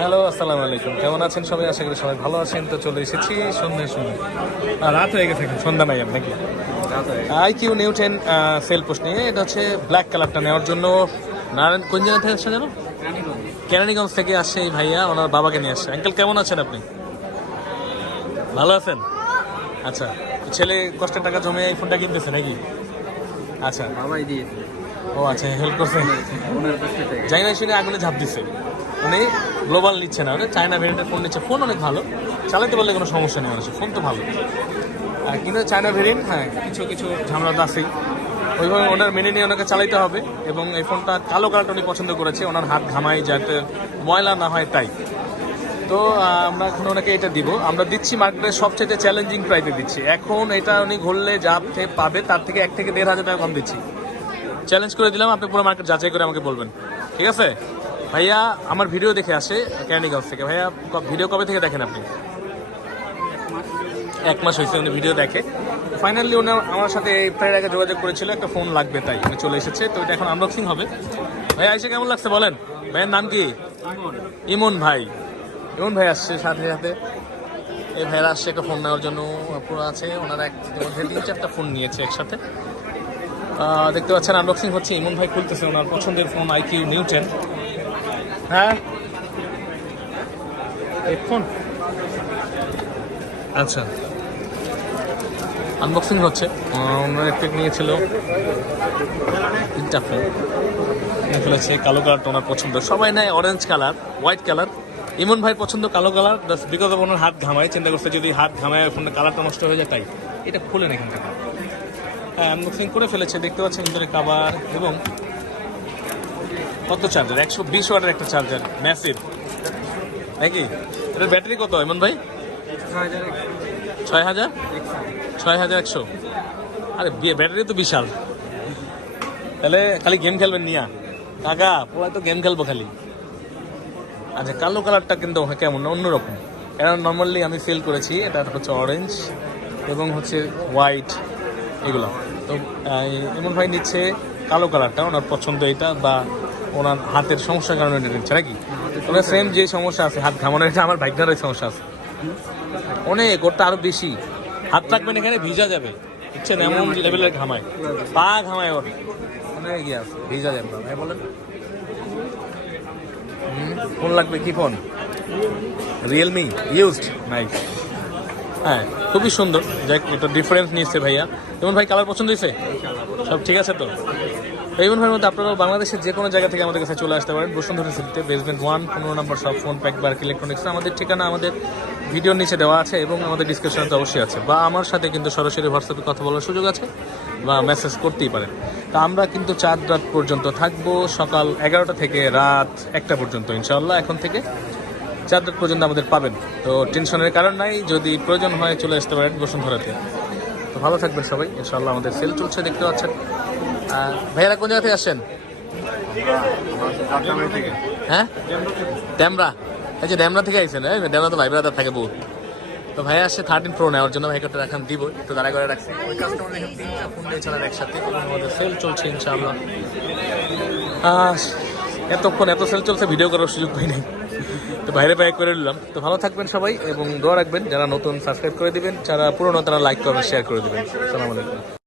Hello আসসালামু আলাইকুম। কেমন আছেন সবাই? আশা করি সবাই ভালো আছেন। তো চলে এসেছি সন্ধ্যে সন্ধ্যে আর রাত হয়ে গেছে সন্ধ্যা নাই আর নাকি? IQOO Neo ten sale post নিয়ে। এটা হচ্ছে ব্ল্যাক কালারটা নেওয়ার জন্য নারায়ণ কোন জায়গা থেকে আসছে জানো কেরানীগঞ্জ থেকে আসছে এই ভাইয়া। ওনার বাবাকে নিয়ে আসছে। আঙ্কেল কেমন আছেন আপনি? ভালো আছেন? আচ্ছা। ছেলে কষ্টের টাকা জমে এই ফোনটা কিনতেছে নাকি? আচ্ছা। বাবাই দিয়েছে। ও আচ্ছা হেল্প করছে। জানি না শুনে আগুনে ঝাঁপ দিচ্ছে উনি গ্লোবাল নিচ্ছে না, উনি চায়না ভেরিয়েন্টের ফোন নিচ্ছে। ফোন অনেক ভালো, চালাতে পারলে কোনো সমস্যা নেই মানুষের ফোন তো ভালো। কিন্তু চায়না ভেরিয়েন্ট হ্যাঁ কিছু কিছু ঝামেলা তো ওইভাবে ওনার মেনে নিয়ে ওনাকে চালাইতে হবে এবং এই ফোনটা কালো কালারটা উনি পছন্দ করেছে, ওনার হাত ঘামাই যাতে ময়লা না হয় তাই। তো আমরা এখন ওনাকে এটা দিব। আমরা দিচ্ছি মার্কেটের সবচেয়ে চ্যালেঞ্জিং প্রাইসে দিচ্ছি। এখন এটা উনি ঘুরলে যা পাবে, তার থেকে এক থেকে দেড় হাজার টাকা কম দিচ্ছি। চ্যালেঞ্জ করে দিলাম, আপনি পুরো মার্কেট যাচাই করে আমাকে বলবেন। ঠিক আছে? ভাইয়া, আমার ভিডিও দেখে আসে ক্যান্ডিগঞ্জ থেকে। ভাইয়া ভিডিও কবে থেকে দেখেন আপনি? এক মাস হয়েছে উনি ভিডিও দেখে। ফাইনালি উনি আমার সাথে প্রায় আগে যোগাযোগ করেছিল, একটা ফোন লাগবে তাই, উনি চলে এসেছে। তো এটা এখন আনবক্সিং হবে। ভাইয়া এসে কেমন লাগছে বলেন? ভাইয়ের নাম কি? ইমন ভাই। ইমন ভাই আসছে সাথে সাথে। এই ভাইয়ের আসছে একটা ফোন নেওয়ার জন্য, পুরো আছে। ওনারা এক মধ্যে তিন চারটা ফোন নিয়েছে একসাথে। দেখতে পাচ্ছেন আনবক্সিং হচ্ছে। ইমন ভাই খুলতেছে ওনার পছন্দের ফোন আইকিউ নিউ টেন হ্যাঁ। হেডফোন আচ্ছা। আনবক্সিং হচ্ছে। ওনার একটা নিয়েছিল। তিনটা ফোন নিয়ে ফেলেছে কালো কালারটা ওনার পছন্দ। সবাই নেয় orange colour white colour Emon ভাই পছন্দ কালো কালার বিকজ অফ ওনার হাত ঘামায়, চিন্তা করছে যদি হাত ঘামায় ফোনের কালারটা নষ্ট হয়ে যায়, তাই। এটা খুলে এখান থেকে হ্যাঁ আনবক্সিং করে ফেলেছে। দেখতে পাচ্ছেন, ভিতরে কাবার এবং কত চার্জার একশো বিশ ওয়াটের একটা চার্জার, ম্যাসিভ। নাকি? এটার ব্যাটারি কত এমন ভাই? ছয় হাজার? ছয় হাজার একশো। আরে ব্যাটারি তো বিশাল। তাহলে খালি গেম খেলবেন নিয়া। কাকা পুরো তো গেম খেলব খালি। আচ্ছা কালো কালারটা কিন্তু কেমন না, অন্যরকম। কারণ নর্মালি আমি ফিল করেছি, এটা হচ্ছে অরেঞ্জ এবং হচ্ছে হোয়াইট এগুলো। তো এমন ভাই নিচ্ছে কালো কালারটা, ওনার পছন্দ এটা, বা ওনার হাতের সমস্যার কারণে এটা নিচ্ছে নাকি? ওনার সেম যে সমস্যা আছে হাত ঘামানোর এটা আমার ভাইগনারের সমস্যা আছে। অনেক ওরটা আরও বেশি। হাত রাখবেন এখানে ভিজা যাবে। বুঝছেন এমন লেভেলের ঘামায়। পা ঘামায় ওর। অনেক ইয়ে আছে ভিজা যাবে ভাই বলেন। ফোন লাগবে কি ফোন? রিয়েলমি ইউজড নাইস হ্যাঁ খুবই সুন্দর। যাক এটা ডিফারেন্স নিয়েছে ভাইয়া। যেমন ভাই কালার পছন্দ হয়েছে? সব ঠিক আছে তো? এইমন ভাইয়ের মধ্যে আপনারা বাংলাদেশের যে কোনো জায়গা থেকে আমাদের কাছে চলে আসতে পারেন। বসুন্ধরা সিটিতে বেসমেন্ট ওয়ান পনেরো নম্বর সব ফোন প্যাক বার্ক ইলেকট্রনিক্স আমাদের ঠিকানা, আমাদের ভিডিওর নিচে দেওয়া আছে এবং আমাদের ডিসক্রিপশনে অবশ্যই আছে। বা আমার সাথে কিন্তু সরাসরি হোয়াটসঅ্যাপে কথা বলার সুযোগ আছে বা মেসেজ করতেই পারেন। তা আমরা কিন্তু চার রাত পর্যন্ত থাকব, সকাল এগারোটা থেকে রাত একটা পর্যন্ত ইনশাল্লাহ এখন থেকে। চার রাত পর্যন্ত আমাদের পাবেন। তো টেনশনের কারণ নাই, যদি প্রয়োজন হয় চলে আসতে পারেন বসুন্ধরাতে। তো ভালো থাকবেন সবাই, ইনশাআল্লাহ আমাদের সেল চলছে, দেখতে পাচ্ছেন। ভাইয়ারা কোন জায়গা থেকে আসছেন? হ্যাঁ? ড্যামরা এই যে ড্যামরা থেকে আইসেন হ্যাঁ ড্যামরা তো ভাই ব্রাদার থাকে বহুত। তো ভাই আসছে থার্টিন প্রো নেওয়ার জন্য ভাইকে এখন দিব একটু দাঁড়া করে রাখছি। ওই কাস্টমার এখন তিনটা ফোন দিয়ে একসাথে আমাদের সেল চলছে ইনশাআল্লাহ। এতক্ষণ এত সেল চলছে ভিডিও করার সুযোগ পাই নাই। তো বাইরে বাইরে করে নিলাম। তো ভালো থাকবেন সবাই এবং দোয়া রাখবেন যারা নতুন সাবস্ক্রাইব করে দিবেন যারা পুরনো তারা লাইক করবেন শেয়ার করে দিবেন। সালাম আলাইকুম।